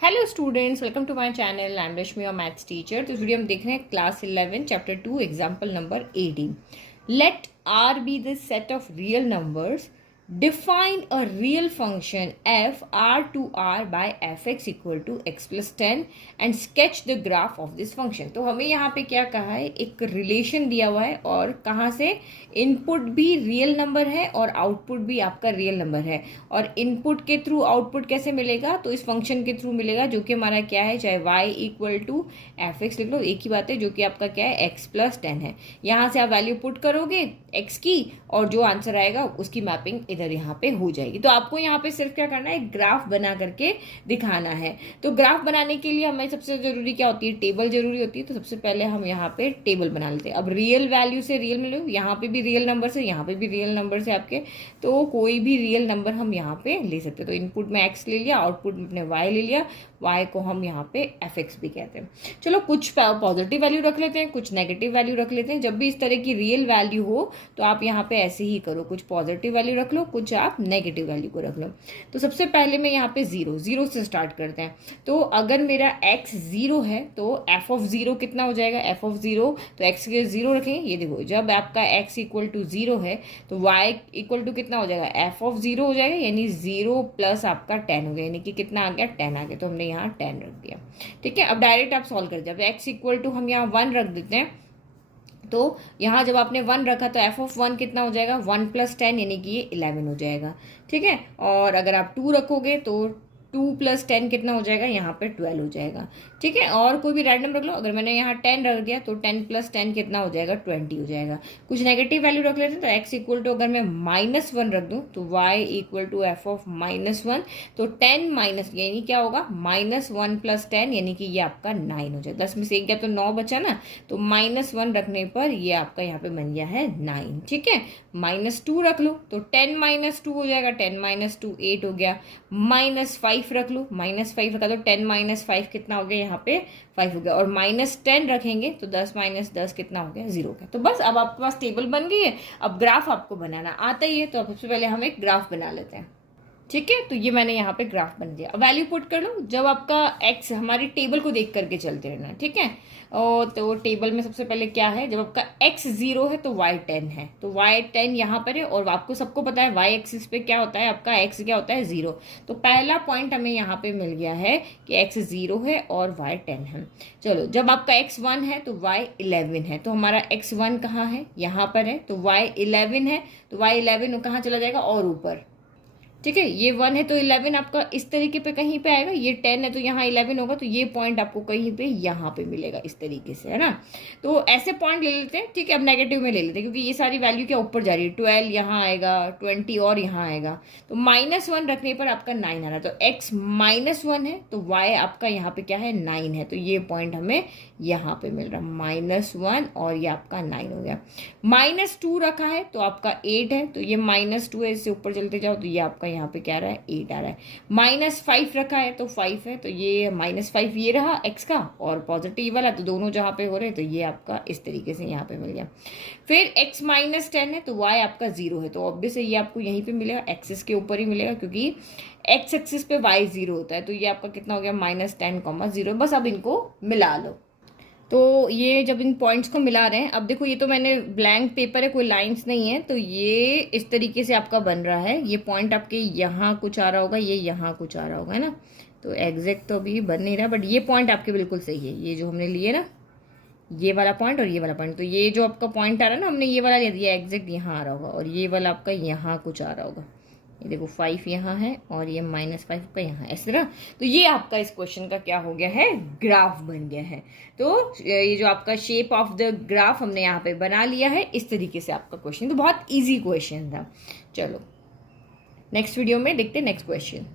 Hello students, welcome to my channel. I am Rashmi, your maths teacher. तो इस video में देख रहे हैं class 11 chapter 2 example number 18। Let R be the set of real numbers. Define a real function f R to R by f x equal to x plus 10 and sketch the graph of this function. तो हमें यहाँ पे क्या कहा है, एक relation दिया हुआ है और कहाँ से इनपुट भी रियल नंबर है और आउटपुट भी आपका रियल नंबर है। और इनपुट के थ्रू आउटपुट कैसे मिलेगा, तो इस फंक्शन के थ्रू मिलेगा जो कि हमारा क्या है, चाहे y equal to f x लिख लो, एक ही बात है, जो कि आपका क्या है x प्लस 10 है। यहाँ से आप वैल्यू पुट करोगे x की और जो आंसर आएगा उसकी मैपिंग इधर यहाँ पे हो जाएगी। तो आपको यहाँ पे सिर्फ क्या करना है, एक ग्राफ बना करके दिखाना है। तो ग्राफ बनाने के लिए हमें सबसे जरूरी क्या होती है, टेबल जरूरी होती है। तो सबसे पहले हम यहाँ पे टेबल बना लेते हैं। अब रियल वैल्यू से रियल मिले, यहाँ पे भी रियल नंबर से, यहाँ पे भी रियल नंबर से आपके, तो कोई भी रियल नंबर हम यहाँ पे ले सकते हैं। तो इनपुट में x ले लिया, आउटपुट में अपने y ले लिया, y को हम यहाँ पे fx भी कहते हैं। चलो कुछ पॉजिटिव वैल्यू रख लेते हैं, कुछ नेगेटिव वैल्यू रख लेते हैं। जब भी इस तरह की रियल वैल्यू हो तो आप यहाँ पे ऐसे ही करो, कुछ पॉजिटिव वैल्यू रख लो, कुछ आप नेगेटिव वैल्यू को रख लो। तो सबसे पहले मैं यहाँ पे जीरो से स्टार्ट करते हैं। तो अगर मेरा x 0 है तो f ऑफ 0 कितना हो जाएगा, f ऑफ 0, तो x के 0 रखेंगे। ये देखो, जब आपका x इक्वल टू 0 है तो y इक्वल टू कितना हो जाएगा, f ऑफ 0 हो जाएगा, यानी 0 प्लस आपका 10 हो गया, यानी कि कितना आ गया, 10 आ गया। तो हमने यहाँ 10 रख दिया। ठीक है, अब डायरेक्ट आप सॉल्व कर, जब x इक्वल टू हम यहाँ 1 रख देते हैं, तो यहाँ जब आपने 1 रखा तो f ऑफ 1 कितना हो जाएगा, 1 प्लस 10, यानी कि ये 11 हो जाएगा। ठीक है, और अगर आप 2 रखोगे तो 2 प्लस 10 कितना हो जाएगा, यहाँ पे 12 हो जाएगा। ठीक है, और कोई भी रैंडम रख लो। अगर मैंने यहाँ 10 रख दिया तो 10 प्लस 10 कितना हो जाएगा, 20 हो जाएगा। कुछ नेगेटिव वैल्यू रख लेते हैं। तो x इक्वल टू अगर मैं -1 रख दूं तो y equal to f of -1, तो 10 माइनस, यानी क्या होगा, -1 प्लस 10, यानी कि ये आपका 9 हो जाएगा। 10 में से 1 गया तो 9 बचा ना, तो -1 रखने पर ये आपका यहाँ पे बन गया है 9। ठीक है, -2 रख लो तो 10 माइनस 2 हो जाएगा, 10 माइनस 2 8 हो गया। -5 रख लो, -5 रखा तो 10 माइनस 5 कितना हो गया, यहाँ पे 5 हो गया। और -10 रखेंगे तो 10 माइनस 10 कितना हो गया, 0 हो गया। तो बस अब आपके पास टेबल बन गई है। अब ग्राफ आपको बनाना आता ही है, तो सबसे पहले हम एक ग्राफ बना लेते हैं। ठीक है, तो ये मैंने यहाँ पे ग्राफ बन दिया। अब वैल्यू पुट कर लो। जब आपका x, हमारी टेबल को देख करके चलते रहना। ठीक है, और तो टेबल में सबसे पहले क्या है, जब आपका x 0 है तो y 10 है, तो y 10 यहाँ पर है। और आपको सबको पता है y एक्सिस पे क्या होता है, आपका x क्या होता है, 0। तो पहला पॉइंट हमें यहाँ पे मिल गया है कि x 0 है और y 10 है। चलो, जब आपका x 1 है तो y 11 है, तो हमारा x 1 कहाँ है, यहाँ पर है। तो y 11 है, तो y 11 कहाँ चला जाएगा, और ऊपर। ठीक है, ये 1 है तो 11 आपका इस तरीके पे कहीं पे आएगा। ये 10 है तो यहाँ 11 होगा, तो ये पॉइंट आपको कहीं पे यहाँ पे मिलेगा, इस तरीके से, है ना। तो ऐसे पॉइंट ले लेते हैं। ठीक है, अब नेगेटिव में ले लेते हैं, क्योंकि ये सारी वैल्यू क्या ऊपर जा रही है। 12 यहाँ आएगा, 20 और यहाँ आएगा। तो -1 रखने पर आपका 9 आ रहा है। तो x -1 है तो y आपका यहाँ पे क्या है, 9 है। तो ये पॉइंट हमें यहाँ पे मिल रहा है, -1 और ये आपका 9 हो गया। -2 रखा है तो आपका 8 है, तो ये -2 है, इससे ऊपर चलते जाओ तो ये आपका यहाँ पे क्या आ रहा है, 8 आ रहा है। -5 रखा है तो 5 है, तो ये -5 ये रहा x का, और पॉजिटिव वाला, तो दोनों जहाँ पे हो रहे हैं, तो ये आपका इस तरीके से यहाँ पे मिल गया। फिर x -10 है तो y आपका 0 है, तो ऑब्वियसली ये आपको यहीं पे मिलेगा, एक्सिस के ऊपर ही मिलेगा, क्योंकि x एक्सिस पे y 0 होता है। तो ये आपका कितना हो गया, -10, 0। बस अब इनको मिला लो। तो ये जब इन पॉइंट्स को मिला रहे हैं, अब देखो, ये तो मैंने ब्लैंक पेपर है, कोई लाइंस नहीं है, तो ये इस तरीके से आपका बन रहा है। ये पॉइंट आपके यहाँ कुछ आ रहा होगा, ये यहाँ कुछ आ रहा होगा, है ना। तो एग्जैक्ट तो अभी बन नहीं रहा, बट ये पॉइंट आपके बिल्कुल सही है। ये जो हमने लिए ना, ये वाला पॉइंट और ये वाला पॉइंट, तो ये जो आपका पॉइंट आ रहा है ना, हमने ये वाला ले दिया, एग्जैक्ट यहाँ आ रहा होगा, और ये वाला आपका यहाँ कुछ आ रहा होगा। ये देखो 5 यहाँ है और ये -5 का यहाँ, इस तरह। तो ये आपका इस क्वेश्चन का क्या हो गया है, ग्राफ बन गया है। तो ये जो आपका शेप ऑफ द ग्राफ हमने यहाँ पे बना लिया है, इस तरीके से आपका क्वेश्चन। तो बहुत इजी क्वेश्चन था। चलो नेक्स्ट वीडियो में देखते हैं नेक्स्ट क्वेश्चन।